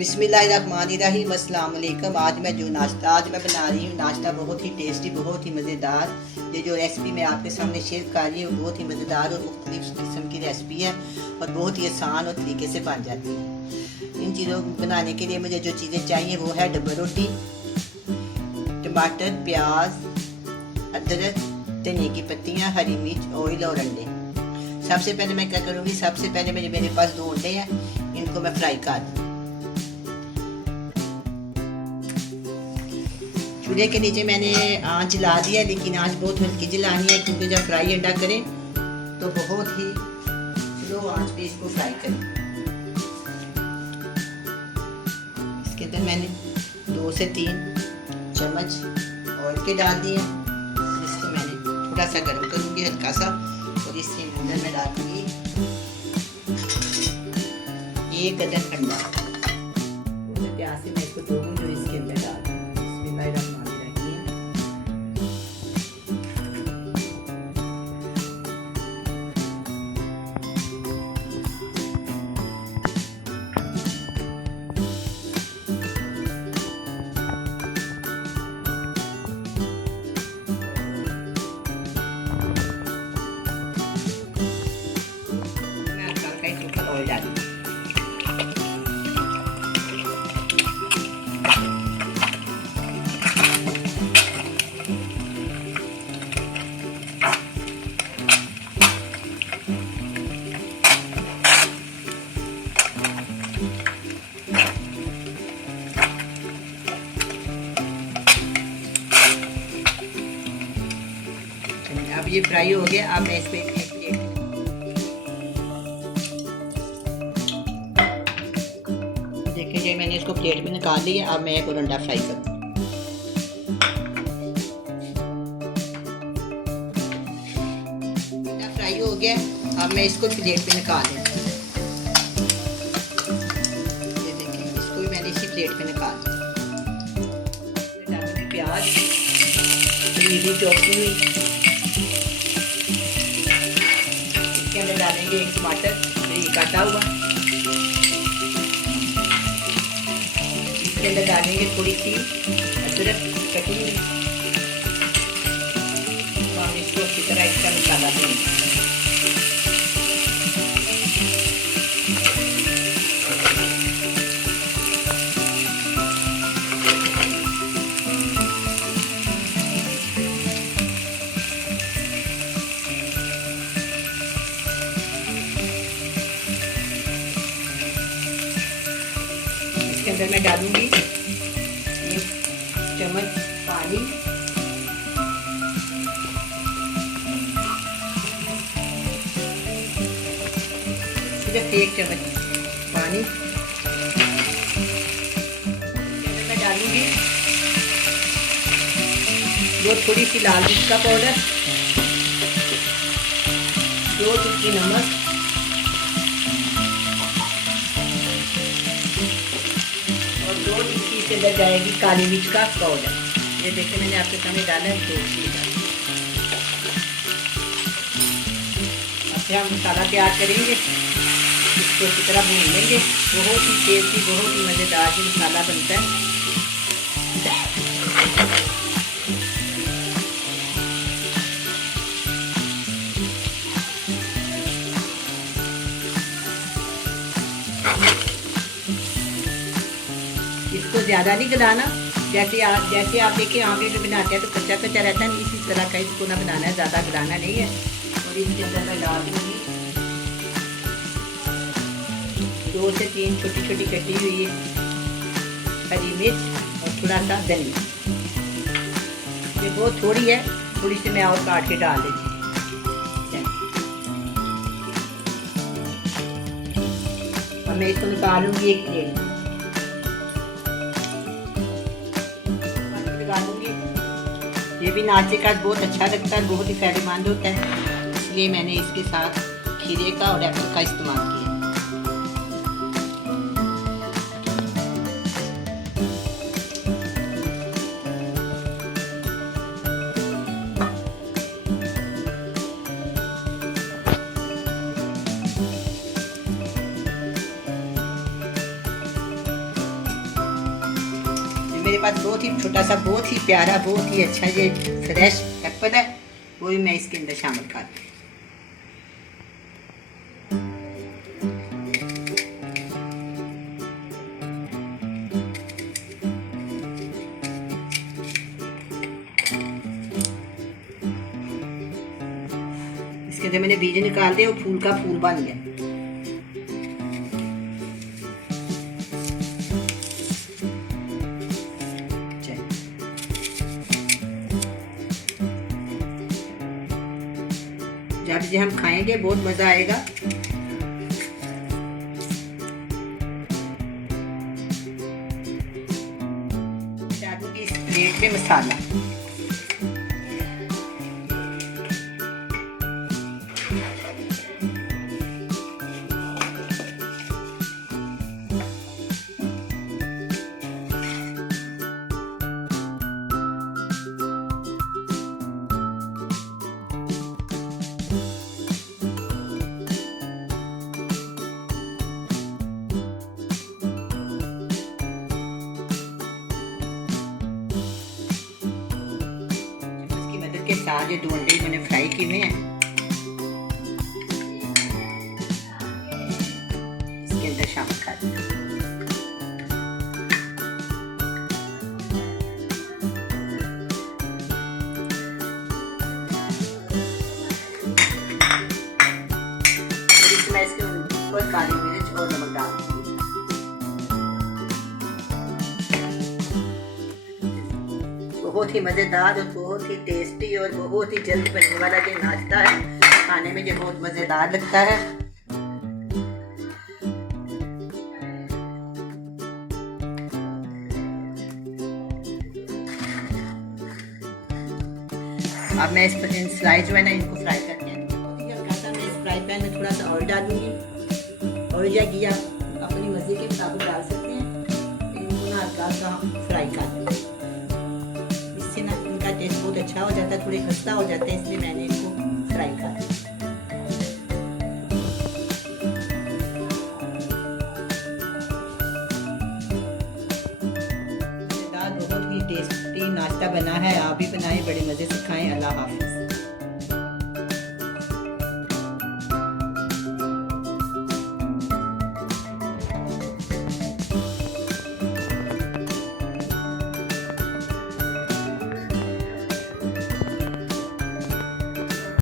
बिस्मिल्लाहिर्रहमानिर्रहीम। अस्सलाम वालेकुम। आज मैं बना रही हूँ नाश्ता, बहुत ही टेस्टी, बहुत ही मज़ेदार। ये जो रेसिपी मैं आपके सामने शेयर कर रही हूँ बहुत ही मज़ेदार और मुख्तलिफ किस्म की रेसिपी है और बहुत ही आसान और तरीके से बन जाती है। इन चीज़ों को बनाने के लिए मुझे जो चीज़ें चाहिए वो है डब्बा रोटी, टमाटर, प्याज, अदरक, धनिया की पत्तियाँ, हरी मिर्च, ऑयल और अंडे। सबसे पहले मैं क्या करूँगी, सबसे पहले मेरे पास 2 अंडे हैं, इनको मैं फ्राई कर दूँ। चूल्हे के नीचे मैंने आंच जला दिया, लेकिन आंच बहुत हल्की जलानी है क्योंकि जब फ्राई अंडा करें तो बहुत ही स्लो आंच पे इसको फ्राई करें। इसके अंदर मैंने 2 से 3 चम्मच ऑयल के डाल दिए। इसको मैंने थोड़ा सा गर्म करूँगी, हल्का सा, और इसके अंदर मैं डाल दूँगी 1 अदद अंडा। प्याज से मैं इसको तोड़ूँगी और इसके अंदर डाल दूँगी। ऑयल डाल अब ये फ्राई हो गया। अब मैं इस पे एक प्लेट देखिए, मैंने इसको प्लेट में निकाल लिया। अब मैं एक और अंडा फ्राई करूँ। अंडा फ्राई हो गया, अब मैं इसको प्लेट में निकाल लूँ। ये देखिए, इसको भी मैंने इसी प्लेट में निकाल लिया। डालूंगी प्याज, नीली चौकी हुई, इसके अंदर डालेंगे 1 टमाटर काटा हुआ, इसके अंदर डालेंगे थोड़ी सी अदरक कटी हुई। तो हम इसको अच्छी तरह इसका मसाला देंगे। इसके अंदर मैं डालूंगी 1 चम्मच पानी, सिर्फ 1 चम्मच पानी। इसके अंदर मैं डालूंगी 2 थोड़ी सी लाल मिर्च का पाउडर, 2 चुटकी नमक, इसके अंदर जाएगी काली मिर्च का पाउडर। ये देखिए, मैंने आपके सामने डाला है 2 चीज़। अब से हम मसाला तैयार करेंगे, इसको अच्छी तरह भून लेंगे। बहुत ही टेस्टी, बहुत ही मज़ेदार ये मसाला बनता है। इसको ज़्यादा नहीं गलाना, जैसे आप देखिए आमलेट बनाते हैं तो कच्चा कच्चा रहता है, इसी तरह का इसको ना बनाना है, ज़्यादा गलाना नहीं है। और इसके अंदर मैं डाल दूँगी 2 से 3 छोटी छोटी कटी हुई हरी मिर्च और थोड़ा सा धनिया। ये बहुत थोड़ी है, थोड़ी सी मैं और काट के डाल देती हूँ। और मैं इसको निकालूंगी एक प्लेट में। ये भी नाश्ते का बहुत अच्छा लगता है, बहुत ही फायदेमंद होता है, इसलिए मैंने इसके साथ खीरे का और एप्पल का इस्तेमाल किया। मेरे पास बहुत ही छोटा सा, बहुत ही प्यारा, बहुत ही अच्छा ये फ्रेश एप्पल है, वो भी मैं इसके अंदर शामिल कर दूँ। इसके अंदर मैंने बीज निकाल दिए, वो फूल का फूल बन गया। जब ये हम खाएंगे बहुत मजा आएगा। डालूंगी इस प्लेट में मसाला। के साथ ये 2 अंडे मैंने फ्राई किए हुए हैं, इसके अंदर शामिल कर दिया। इसमें इसके ऊपर काली मिर्च और नमक डाल दूंगी। बहुत ही मज़ेदार और बहुत ही टेस्टी और बहुत ही जल्द बनने वाला ये नाश्ता है। खाने में ये बहुत मज़ेदार लगता है। अब मैं इन स्लाइस जो है ना, इनको फ्राई करके हल्का सा मैं इस फ्राई पैन में थोड़ा सा ऑयल डालूंगी। ऑयल या घी आप अपनी मर्जी के मुताबिक डाल सकते हैं। इनको ना हल्का सा फ्राई कर दें, इससे ना इनका टेस्ट बहुत अच्छा हो जाता है, थोड़े खस्ता हो जाते हैं, इसलिए मैंने इनको फ्राई कर दिया। बहुत ही टेस्टी नाश्ता बना है, आप भी बनाएं, बड़े मज़े से